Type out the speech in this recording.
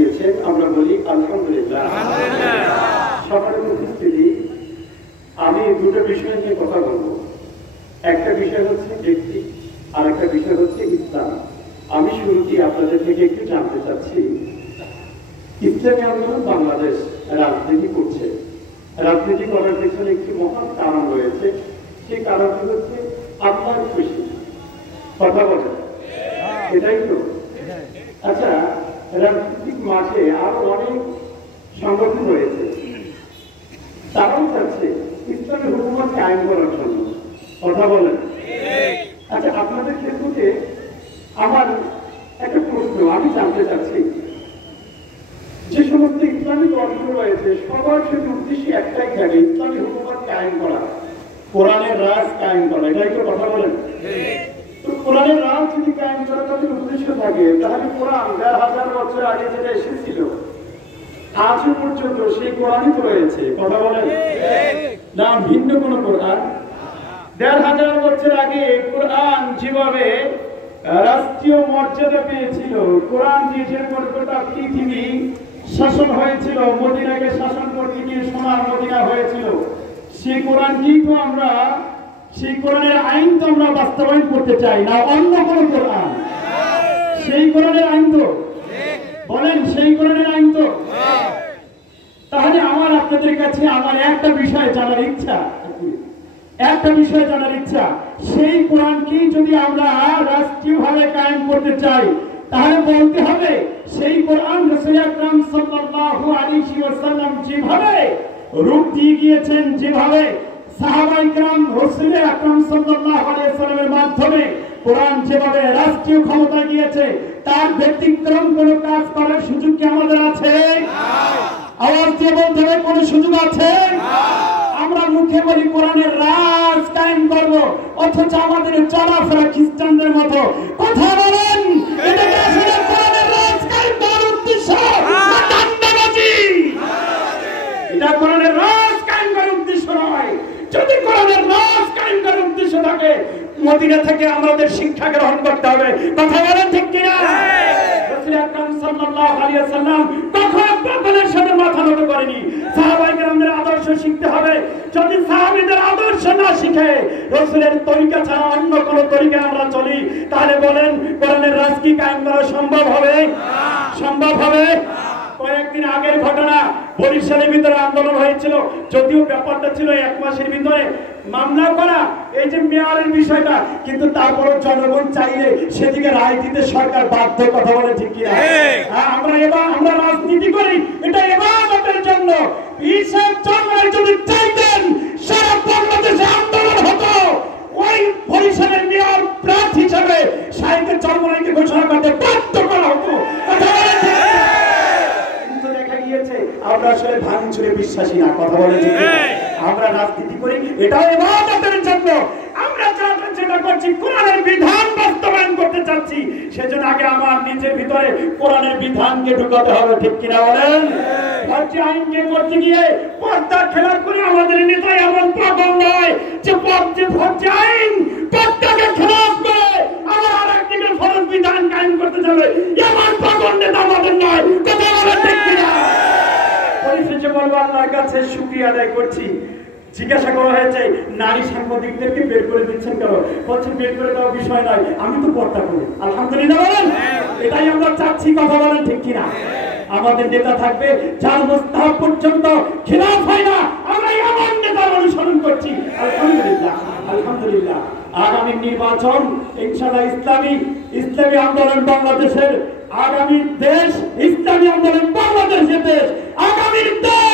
দিয়েছেন, আমরা বলি আলহামদুলিল্লাহ। সবার উপস্থিতি, আমি দুটো বিষয় নিয়ে কথা বলবো। একটা বিষয় হচ্ছে ব্যক্তি, আর একটা বিষয় হচ্ছে ইসলাম। আমি শুরুতেই আপনাদের থেকে একটু জানতে চাচ্ছি, ইসলামী আন্দোলন বাংলাদেশ রাজনীতি করছে, রাজনীতি করার পেছনে একটি মহান কারণ রয়েছে। সেই কারণটি হচ্ছে আপনার খুশি। কথা বলেন, এটাই তো? আচ্ছা, রাজনৈতিক মাঠে আরো অনেক সংগঠন রয়েছে, তারাও চাচ্ছে ইসলামী হুকুমত কায়েম করার জন্য। কথা বলেন। আচ্ছা, আপনাদের ক্ষেত্রে আমার একটা প্রশ্ন, আমি জানতে চাচ্ছি, যে সমস্ত ইসলামী দলগুলো রয়েছে সবার শুধু উদ্দেশ্য একটাই থাকে, ইসলামী হুকুমত কায়েম করা, কোরআনের রাজ কায়েম করা। এটাই তো? কথা বলেন। তো কোরআনের রাজ যদি কায়েম করা তাদের উদ্দেশ্য থাকে, তাহলে কোরআন ১,৫০০ বছর আগে যেটা এসেছিল আজও পর্যন্ত সেই কোরআনই তো রয়েছে। কথা বলেন না ভিন্ন কোন কোরআন? ১,৫০০ বছর আগে কোরআন যেভাবে রাষ্ট্রীয় মর্যাদা পেয়েছিল, কোরআন দেশের গোটা পৃথিবী শাসন হয়েছিল, মদিনাকে শাসন করতে গিয়ে সোনার মদিনা হয়েছিল, সেই কোরআনকেই তো আমরা, সেই কোরআনের আইন তো আমরা বাস্তবায়ন করতে চাই না অন্য কোন কোরআন? সেই কোরআনের আইন তো বলেন, সেই কোরআনের আইন তো? তাহলে আমার আপনাদের কাছে আমার একটা বিষয় জানার ইচ্ছা, সেই কোরআনকেই যদি আমরা রাষ্ট্রীয়ভাবে কায়েম করতে চাই, তাহলে বলতে হবে সেই কোরআন রাসূল আকরাম সাল্লাল্লাহু আলাইহি ওয়াসাল্লাম যেভাবে রূপ দিয়ে গিয়েছেন, যেভাবে সাহাবায়ে কেরাম রাসূল আকরাম সাল্লাল্লাহু আলাইহি ওয়াসাল্লামের মাধ্যমে কোরআন যেভাবে রাষ্ট্রীয় ক্ষমতা গিয়েছে, তার ব্যতিক্রম কোনো কাজ করার সুযোগ কি আমাদের আছে? আওয়াজ দিয়ে বলতে হবে, কোন সুযোগ আছে? আমরা মুখে বলি কোরআনের রাজ কায়েম করব, অথচ আমাদের চলাফেরা খ্রিস্টানদের মতো। কথা বলেন, এটা কি আসলে কোরআনের রাজ কায়েম করার উদ্দেশ্য না দান্দাবাজি? এটা কোরআনের রাজ কায়েম করার উদ্দেশ্য নয়। যদি কোরআনের রাজ কায়েম করার উদ্দেশ্য থাকে, মদিনা থেকে আমাদের শিক্ষা গ্রহণ করতে হবে। কথা বলেন ঠিক কিনা? রাসূল আকরাম সাল্লাল্লাহু আলাইহি ওয়াসাল্লাম কখনো বাতিলের সাথে মাথা নত করেনি। সাহাবায়ে কেরামদের আদর্শ শিখতে হবে। যদি সাহাবীদের আদর্শ না শিখে রাসূলের তরিকা ছাড়া অন্য কোন তরিকা আমরা চলি, তাহলে বলেন কোরআনের রাজ কি কায়েম করা সম্ভব হবে? সম্ভব হবে? কয়েকদিন আগের ঘটনা, বরিশালের ভিতরে আন্দোলন হয়েছিল, যদিও ব্যাপারটা ছিল ১ মাসের ভিতরে মামলা করা, এই যে মেয়রের বিষয়টা, কিন্তু তারপরও জনগণ চাইলে সেদিকে রায় দিতে সরকার বাধ্য। কথা বলে ঠিক কিনা? আমরা রাজনীতি করি, এটা ইবাদতের জন্য। হিসাব চরমনাই যদি চাইতেন সারা বাংলাদেশে আন্দোলন হতো, ওই বরিশালের মেয়র প্রার্থী হিসাবে সাহিত্যের চরমনাইকে ঘোষণা করতে বাধ্য করা হতো। কথা বলে ঠিক কিনা? আমরা আসলে ভাঙচুরে বিশ্বাসী না। কথা বলে ঠিক কিনা? আমরা রাজনীতি করি, এটাও ইবাদতের জন্য। আমরা যেটা করছি কোরআনের বিধান বাস্তবায়ন করতে চাচ্ছি, সেজন্য আগে আমার নিজের ভিতরে কোরআনের বিধানকে ঢুকাতে হবে। ঠিক কিনা বলেন? ফরজ আইনকে করতে গিয়ে পর্দা খেলাপ করে আমাদের নেতা এমন পাগল নয় যে ফরজ আইন পর্দাকে খেলাপ করে আবার আরেকদিকে ফরজ বিধান কায়েম করতে যাবে, এমন পাগল নেতা আমাদের নয়। কথা বলেন ঠিক কিনা? পরিশেষে বলবো, আল্লাহর কাছে শুকরিয়া আদায় করছি। জিজ্ঞাসা করা হয়েছে নারী সাংবাদিকদেরকে বের করে দিচ্ছেন কেন? বলছেন বের করে দেওয়া বিষয় নয়, আমি তো পর্দা করি। আলহামদুলিল্লাহ বলেন, এটাই আমরা চাচ্ছি। কথা বলেন ঠিক কিনা? আমাদের নেতা থাকবে যার মুস্তাহাব পর্যন্ত খিলাফ হয় না, আমরা এমন নেতার অনুসরণ করছি। আলহামদুলিল্লাহ, আলহামদুলিল্লাহ। আগামী নির্বাচন ইনশাআল্লাহ ইসলামী আন্দোলন বাংলাদেশের আগামী দেশ, ইসলামী আন্দোলন বাংলাদেশের দেশ, আগামীর দেশ।